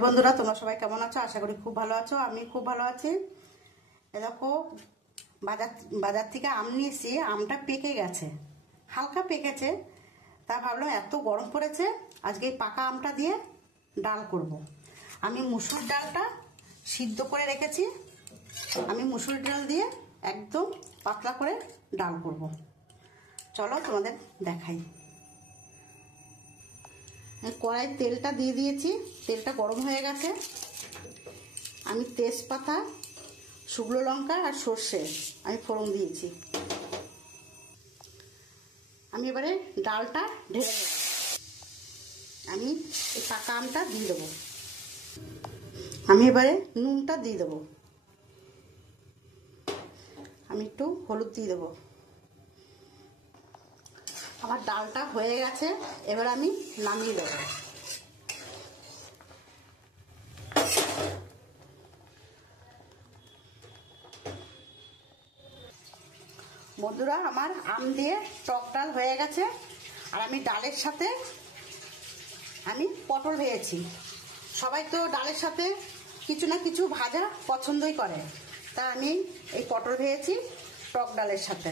বন্ধুরা তোমরা সবাই কেমন আছো? আশা করি খুব ভালো আছো। আমি খুব ভালো আছি। দেখো বাজার থেকে আম নিয়েছি, আমটা পেকে গেছে, হালকা পেকেছে। তা ভাবলাম এত গরম পড়েছে, আজকে এই পাকা আমটা দিয়ে ডাল করব। আমি মুসুর ডালটা সিদ্ধ করে রেখেছি। আমি মুসুর ডাল দিয়ে একদম পাতলা করে ডাল করব। চলো তোমাদের দেখাই। কড়াই তেলটা দিয়ে দিয়েছি, তেলটা গরম হয়ে গেছে। আমি তেজপাতা, শুকনো লঙ্কা আর সর্ষে আমি ফোড়ন দিয়েছি। আমি এবারে ডালটা ঢেলে দেব। আমি এই পাকা আমটা দিয়ে দেবো। আমি এবারে নুনটা দিয়ে দেবো। আমি একটু হলুদ দিয়ে দেবো। আমার ডালটা হয়ে গেছে, এবার আমি নামিয়ে দেবো। বন্ধুরা আমার আম দিয়ে টক ডাল হয়ে গেছে। আর আমি ডালের সাথে আমি পটল ভেজেছি। সবাই তো ডালের সাথে কিছু না কিছু ভাজা পছন্দই করে, তা আমি এই পটল ভেজেছি টক ডালের সাথে।